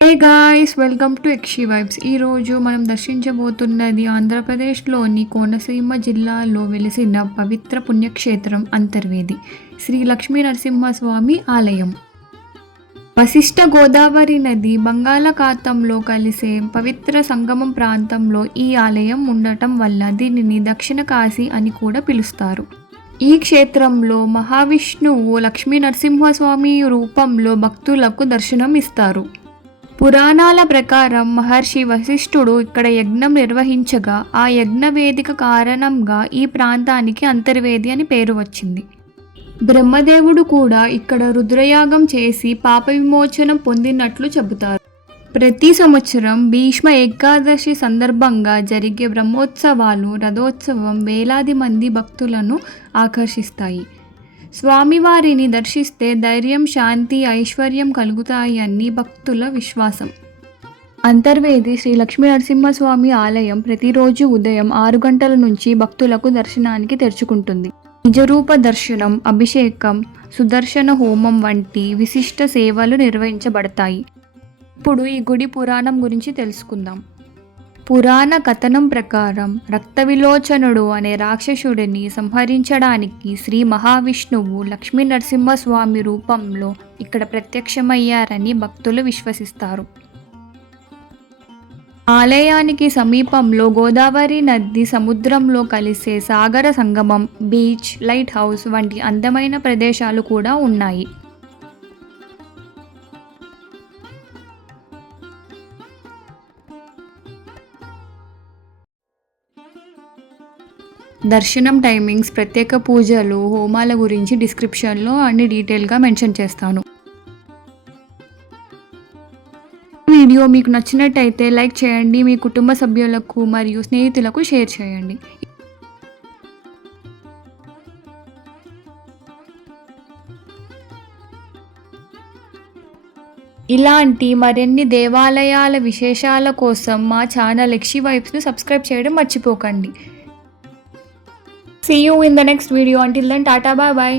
Hey guys, welcome to Yakshi vibes. ఈరోజు మనం దర్శించబోతున్నది ఆంధ్రప్రదేశ్లోని కోనసీమ జిల్లాలో వెలిసిన పవిత్ర పుణ్యక్షేత్రం అంతర్వేది శ్రీ లక్ష్మీ నరసింహస్వామి ఆలయం. వశిష్ఠ గోదావరి నది బంగాళాఖాతంలో కలిసే పవిత్ర సంగమం ప్రాంతంలో ఈ ఆలయం ఉండటం వల్ల దీనిని దక్షిణ కాశీ అని కూడా పిలుస్తారు. ఈ క్షేత్రంలో మహావిష్ణువు లక్ష్మీ నరసింహస్వామి రూపంలో భక్తులకు దర్శనం ఇస్తారు. పురాణాల ప్రకారం మహర్షి వశిష్ఠుడు ఇక్కడ యజ్ఞం నిర్వహించగా ఆ యజ్ఞ వేదిక కారణంగా ఈ ప్రాంతానికి అంతర్వేది అని పేరు వచ్చింది. బ్రహ్మదేవుడు కూడా ఇక్కడ రుద్రయాగం చేసి పాప విమోచనం పొందినట్లు చెబుతారు. ప్రతి సంవత్సరం భీష్మ ఏకాదశి సందర్భంగా జరిగే బ్రహ్మోత్సవాలు, రథోత్సవం వేలాది మంది భక్తులను ఆకర్షిస్తాయి. స్వామివారిని దర్శిస్తే ధైర్యం, శాంతి, ఐశ్వర్యం కలుగుతాయని భక్తుల విశ్వాసం. అంతర్వేది శ్రీ లక్ష్మీ నరసింహస్వామి ఆలయం ప్రతిరోజు ఉదయం 6 గంటల నుంచి భక్తులకు దర్శనానికి తెరుచుకుంటుంది. నిజరూప దర్శనం, అభిషేకం, సుదర్శన హోమం వంటి విశిష్ట సేవలు నిర్వహించబడతాయి. ఇప్పుడు ఈ గుడి పురాణం గురించి తెలుసుకుందాం. పురాణ కథనం ప్రకారం రక్తవిలోచనుడు అనే రాక్షసుడిని సంహరించడానికి శ్రీ మహావిష్ణువు లక్ష్మీ నరసింహస్వామి రూపంలో ఇక్కడ ప్రత్యక్షమయ్యారని భక్తులు విశ్వసిస్తారు. ఆలయానికి సమీపంలో గోదావరి నది సముద్రంలో కలిసే సాగర సంగమం, బీచ్, లైట్ హౌస్ వంటి అందమైన ప్రదేశాలు కూడా ఉన్నాయి. దర్శనం టైమింగ్స్, ప్రత్యేక పూజలు, హోమాల గురించి డిస్క్రిప్షన్లో అన్ని డీటెయిల్గా మెన్షన్ చేస్తాను. వీడియో మీకు నచ్చినట్టయితే లైక్ చేయండి, మీ కుటుంబ సభ్యులకు మరియు స్నేహితులకు షేర్ చేయండి. ఇలాంటి మరిన్ని దేవాలయాల విశేషాల కోసం మా ఛానల్ యక్షి వైబ్స్ను సబ్స్క్రైబ్ చేయడం మర్చిపోకండి. See you in the next video. Until then, tata, bye bye.